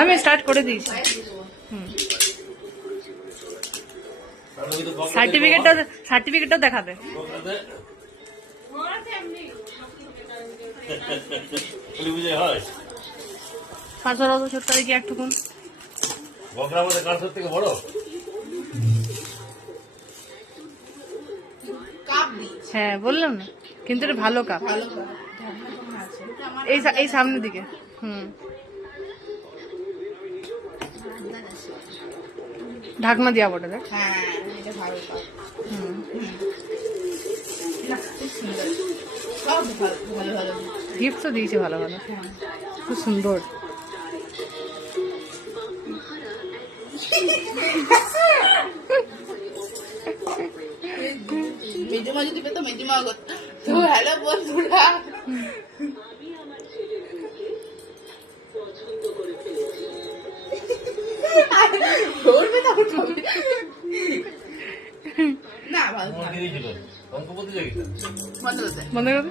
আমি স্টার্ট করে দিয়েছি। সার্টিফিকেটটা দেখাতে। 17 তারিখে একটুকুন থেকে বড় হ্যাঁ বললাম না, কিন্তু এটা ভালো কাপ। এই সামনের দিকে ঢাকনা দিয়া বটে দেখ। গিফট তো দিয়েছে ভালো ভালো, খুব সুন্দর। মেজমা যদি পেতো মেজমা তো হ্যালো বন্ধুরা, না ভালো বন্ধ করে